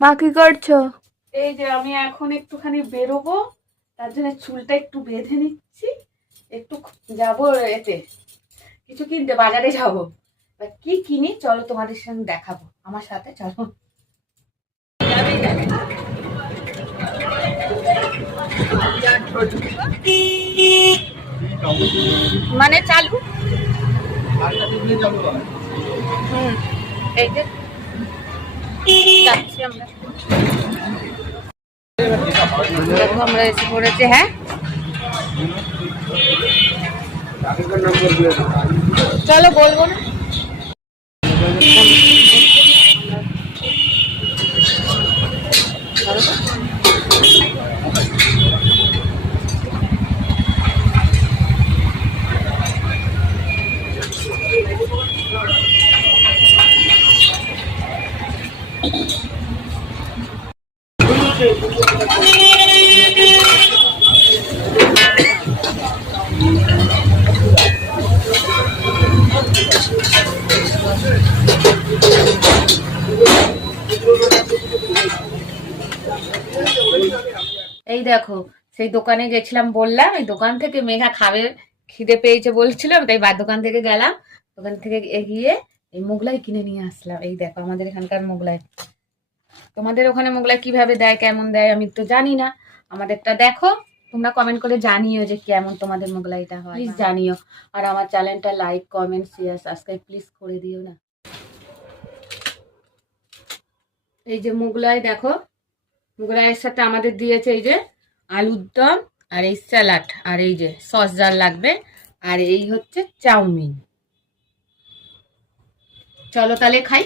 মা কি করছো? এই যে আমি এখন একটুখানি বেরোবো, তার জন্য চুলটা একটু বেঁধে নিচ্ছি। একটু যাবো এতে কিছু কিনতে, বাজারে যাবো। কি কিনি চলো তোমাদের সঙ্গে দেখাবো, আমার সাথে চলো। মানে চালু এই যে যাচ্ছি আমরা, দেখো আমরা এসে পড়েছি। হ্যাঁ চলো, বলবো না। এই দেখো, সেই দোকানে গেছিলাম বললাম, এই দোকান থেকে মেঘা খাবে, খিদে পেয়েছে বলছিলাম, তাই দোকান থেকে গেলাম। দোকান থেকে এগিয়ে এই মোগলাই কিনে নিয়ে আসলাম। এই দেখো আমাদের এখানকার মোগলাই। তোমাদের ওখানে মোগলাই কিভাবে দেয়, কেমন দেয় আমি তো জানি না। আমাদেরটা দেখো, তোমরা কমেন্ট করে জানিও যে কেমন তোমাদের মোগলাইটা হয়, প্লিজ জানিও। আর আমার চ্যানেলটা like, comment, share, subscribe please করে দিও না। এই যে মোগলাই দেখো, মোগলাইয়ের সাথে আমাদের দিয়েছে এই যে আলুর দম, আর এই স্যালাড, আর এই যে সস যার লাগবে, আর এই হচ্ছে চাউমিন। চলো তাহলে খাই।